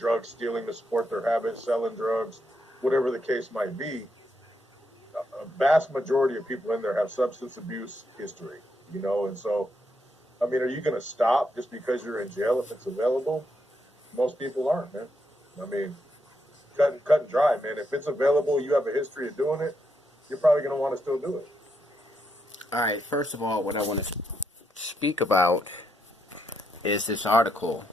drugs, stealing to support their habits, selling drugs, whatever the case might be. A vast majority of people in there have substance abuse history, and so, I mean, are you going to stop just because you're in jail if it's available? Most people aren't, man. I mean, cut and dry, man. If it's available, you have a history of doing it, you're probably going to want to still do it. All right, first of all, what I want to speak about is this article.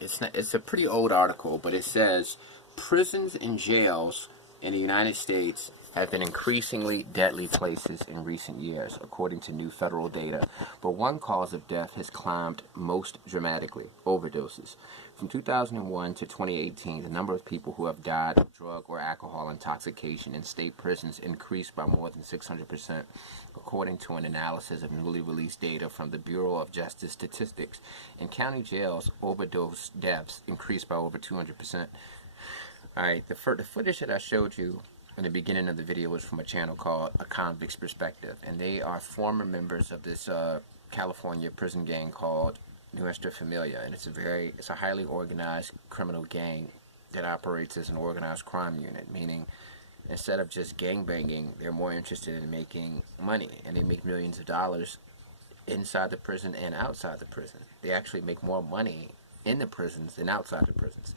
It's a pretty old article, but it says prisons and jails in the United States have been increasingly deadly places in recent years, according to new federal data. But one cause of death has climbed most dramatically: overdoses. From 2001 to 2018, the number of people who have died of drug or alcohol intoxication in state prisons increased by more than 600%, according to an analysis of newly released data from the Bureau of Justice Statistics. In county jails, overdose deaths increased by over 200%. Alright, the footage that I showed you in the beginning of the video was from a channel called A Convict's Perspective, and they are former members of this California prison gang called Nuestra Familia, and it's a highly organized criminal gang that operates as an organized crime unit, meaning instead of just gang banging, they're more interested in making money, and they make millions of dollars inside the prison and outside the prison. They actually make more money in the prisons than outside the prisons.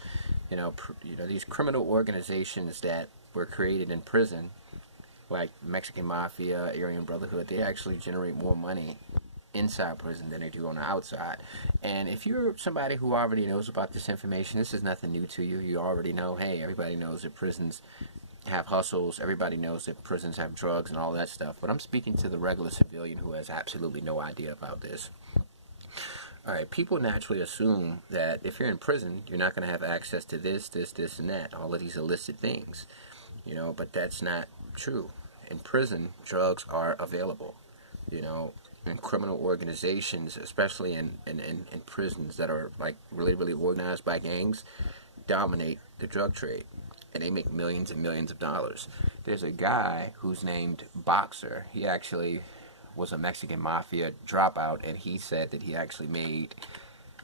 These criminal organizations that were created in prison, like Mexican Mafia, Aryan Brotherhood, they actually generate more money inside prison than they do on the outside. And if you're somebody who already knows about this information, this is nothing new to you. You already know, hey, everybody knows that prisons have hustles, everybody knows that prisons have drugs and all that stuff. But I'm speaking to the regular civilian who has absolutely no idea about this. Alright, people naturally assume that if you're in prison, you're not going to have access to this, and that, all of these illicit things. But that's not true. In prison, drugs are available. In criminal organizations, especially in prisons that are like really, really organized by gangs, dominate the drug trade. And they make millions and millions of dollars. There's a guy who's named Boxer. He actually was a Mexican Mafia dropout, and he said that he actually made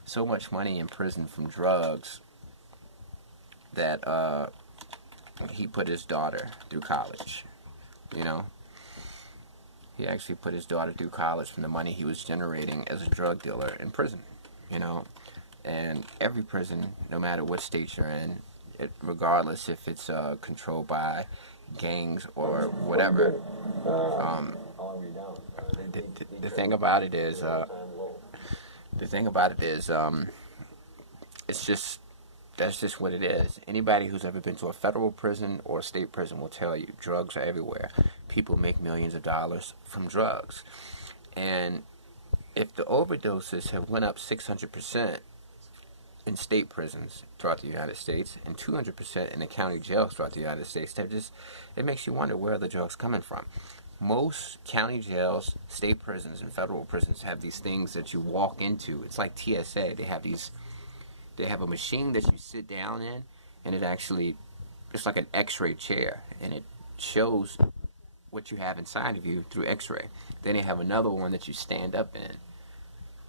so much money in prison from drugs that he put his daughter through college. He actually put his daughter through college from the money he was generating as a drug dealer in prison. And every prison, no matter what state you're in, regardless if it's controlled by gangs or whatever, the thing about it is, that's just what it is. Anybody who's ever been to a federal prison or a state prison will tell you drugs are everywhere. People make millions of dollars from drugs. And if the overdoses have went up 600% in state prisons throughout the United States and 200% in the county jails throughout the United States, it makes you wonder where the drugs coming from. Most county jails, state prisons, and federal prisons have these things that you walk into. It's like TSA. They have a machine that you sit down in, and it's like an x-ray chair, and it shows what you have inside of you through x-ray. Then they have another one that you stand up in,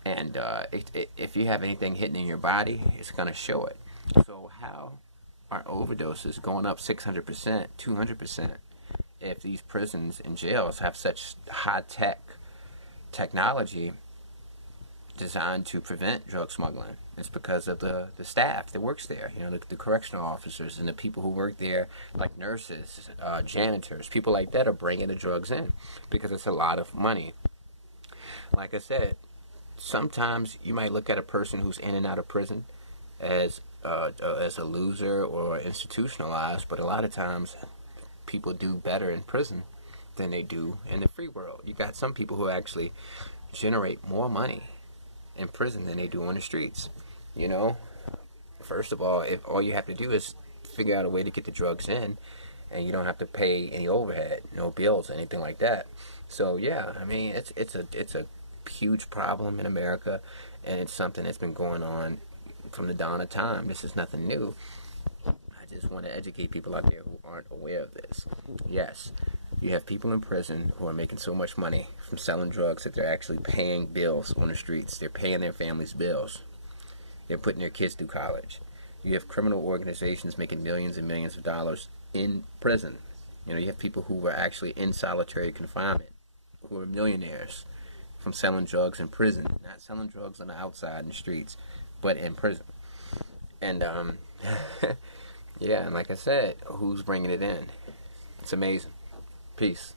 and if you have anything hidden in your body, it's going to show it. So how are overdoses going up 600%, 200%, if these prisons and jails have such high-tech technology designed to prevent drug smuggling? It's because of the staff that works there, the correctional officers and the people who work there, like nurses, janitors, people like that are bringing the drugs in because it's a lot of money. Like I said, sometimes you might look at a person who's in and out of prison as a loser or institutionalized, but a lot of times people do better in prison than they do in the free world. You got some people who actually generate more money in prison than they do on the streets. First of all, if all you have to do is figure out a way to get the drugs in, and you don't have to pay any overhead, no bills, anything like that. So yeah, I mean, it's a huge problem in America, and it's something that's been going on from the dawn of time. This is nothing new. I just want to educate people out there who aren't aware of this. Yes, you have people in prison who are making so much money from selling drugs that they're actually paying bills on the streets. They're paying their families' bills. They're putting their kids through college. You have criminal organizations making millions and millions of dollars in prison. You know, you have people who were actually in solitary confinement, who are millionaires from selling drugs in prison, not selling drugs on the outside in the streets, but in prison. And yeah, and like I said, who's bringing it in? It's amazing. Peace.